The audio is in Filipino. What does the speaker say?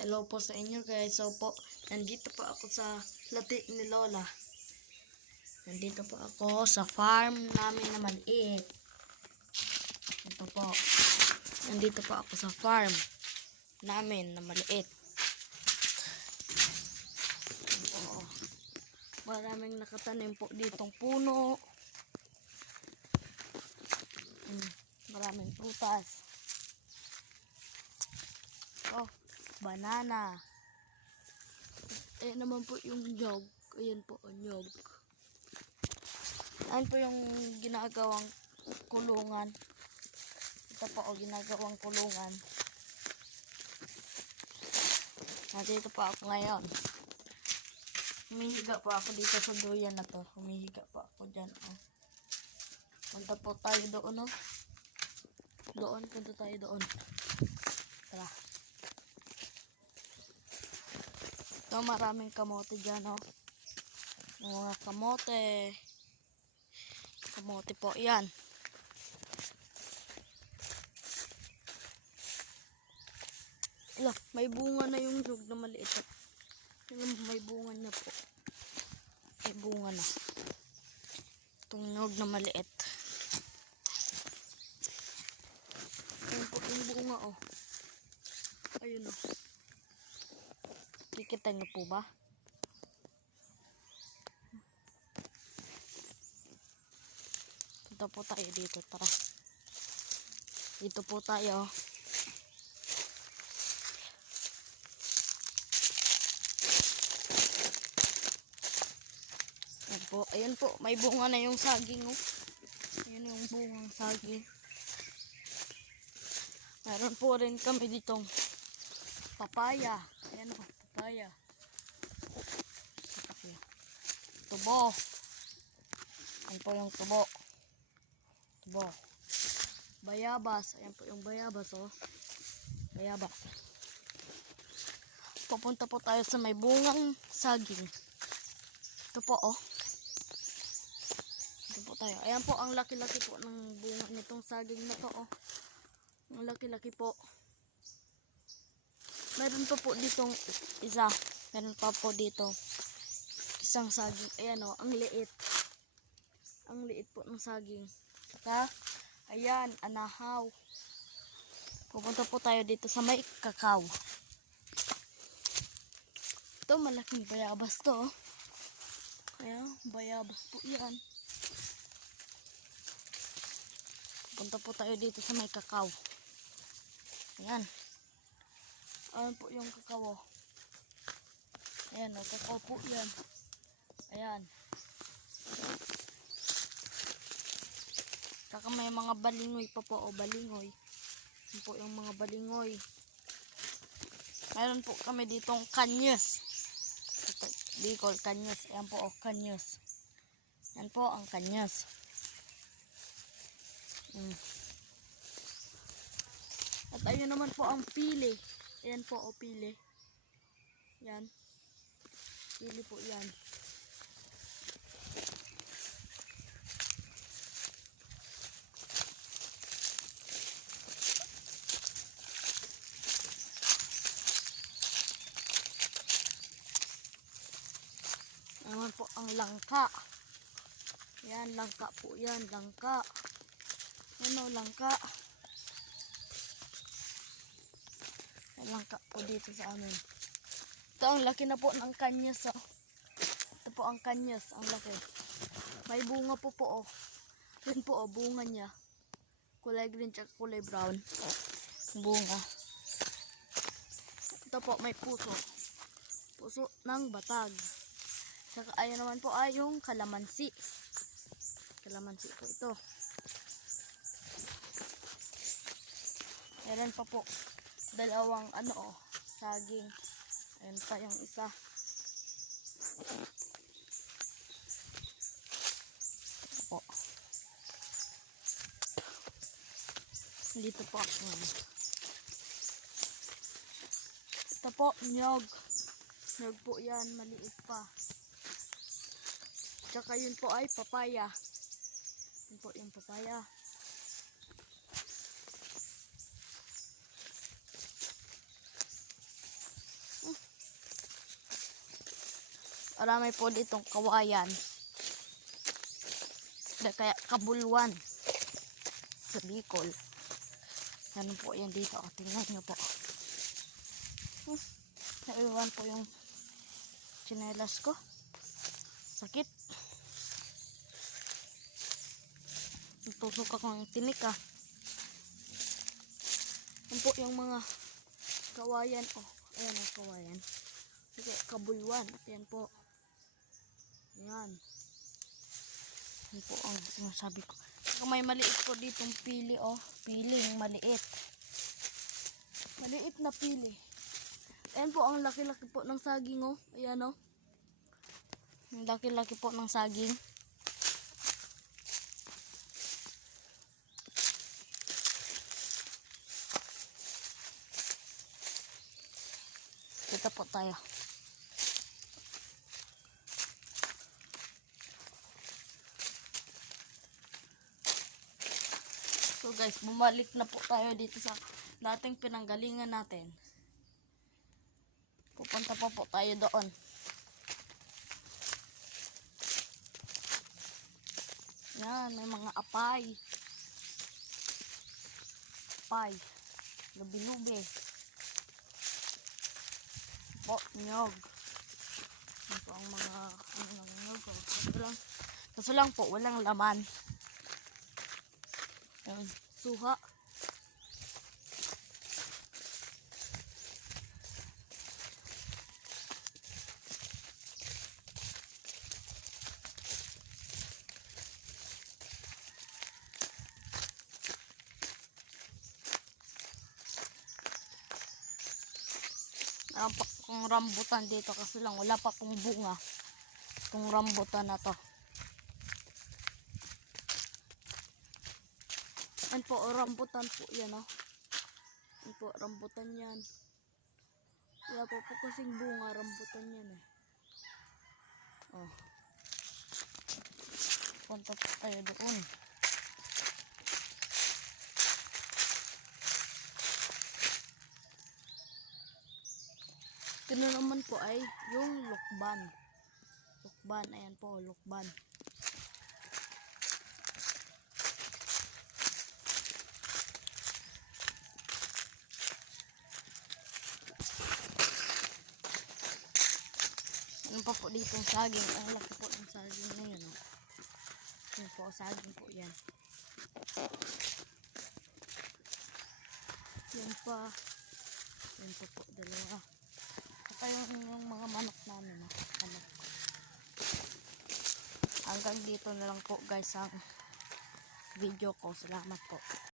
Hello po sa inyo guys. So po, nandito po ako sa lati ni Lola. Nandito po ako sa farm namin na maliit. Ito po. Nandito po ako sa farm namin na maliit. Ito. Maraming nakatanim po ditong puno. Maraming prutas. Oh, banana. Ayan naman po yung nyog. Ayan po ang nyog. Ayan po yung ginagawang kulungan. Ito po o ginagawang kulungan. Nandito po ako ngayon. Humihiga po ako dito sa duyan na to. Humihiga po ako dyan. Oh. Punta po tayo doon. Oh. Doon, punta tayo doon. Tara. Ito, maraming kamote dyan, oh. Mga kamote. Kamote po, yan. Ala, may bunga na yung nyug na maliit. May bunga na po. May bunga na. Itong nyug na maliit. Ayun po yung bunga, oh. Ayun, oh. Kikita niyo po ba? Punta po tayo dito, tara. Dito po tayo. Ayan po, may bunga na yung saging, oh. Ayan yung bungang saging. Meron po rin kami ditong papaya. Ayan, oh, papaya. Tubo. Ayan po yung tubo. Tubo. Bayabas. Ayan po yung bayabas, oh. Bayabas. Pupunta po tayo sa may bungang saging. Ito po, oh. Ito po tayo. Ayan po ang laki-laki po ng bunga nitong saging na to, oh. Ang laki-laki po. Meron pa po ditong isa. Meron pa po dito isang saging. Ayan, oh, ang liit. Ang liit po ng saging. Saka, ayan, anahaw. Pupunta po tayo dito sa may kakao. Ito, malaking bayabas to, oh. Ayan, bayabas po yan. Punta po tayo dito sa may kakao. Ayan. Ayan po yung kakao. Ayan, o, kakao po yan. Ayan. Saka may mga balingoy pa po, o, balingoy. Ayan po yung mga balingoy. Mayroon po kami ditong kanyes. Di call kanyes. Ayan po, o, kanyes. Ayan po ang kanyes. At ayun naman po ang pili. Ayan po, o, pili. Yan. Pili po yan. Naman po ang langka. Yan, langka po yan. Langka. Ano, langka. Langka po dito sa amin. Ito ang laki na po ng kanyas, oh. Ito po ang kanyas, ang laki. May bunga po po, oh. Yan po, oh, bunga niya. Kulay green at kulay brown. Bunga. Ito po, may puso. Puso ng batag. Saka ayan naman po ay yung kalamansi. Kalamansi po ito. Meron pa po dalawang ano, oh, saging. Ayan pa yung isa. Ito po. Dito po ako. Ito po, nyog. Nyog po yan, maliit pa. Tsaka yun po ay papaya. Yun po yung papaya. Marami po ditong kawayan. Kaya kabulwan sa Bicol. Ganun po yan dito. Tingnan nyo po. Naiwan po yung tsinelas ko. Sakit. Tusok akong tinik ah. Yan po yung mga kawayan. Oh, ayan ang kawayan. Okay, kabulwan. At yan po. Ayan. Yan po ang sinasabi ko. Saka may maliit po ditong pili oh. Piling maliit. Maliit na pili. Ayan po ang laki-laki po ng saging oh. Ayan oh. Ang laki-laki po ng saging. Kita po tayo. So guys, bumalik na po tayo dito sa dating pinanggalingan natin. Pupunta pa po tayo doon. Yan, may mga apay. Apay. Lubi-lubi. Po, nyog. Yan po ang mga nyog. Kaso lang po, walang laman. Yan, suha. Nampak kong rambutan dito kasi lang wala pa pong bunga itong rambutan na to. Yan po, rambutan po yan oh. Yan po, rambutan yan. Wala pa po kasing bunga, rambutan yan eh. Oh. Punta po tayo doon. Ito naman po ay yung lukban. Lukban, ayan po, lukban. Ano pa po dito ang saging? Ang laki po ng saging na yun. Oh. Yan po, saging po yan. Yan pa. Yan po dalawa. Saka yung mga manok namin. Manok. Hanggang dito na lang po guys ang video ko. Salamat po.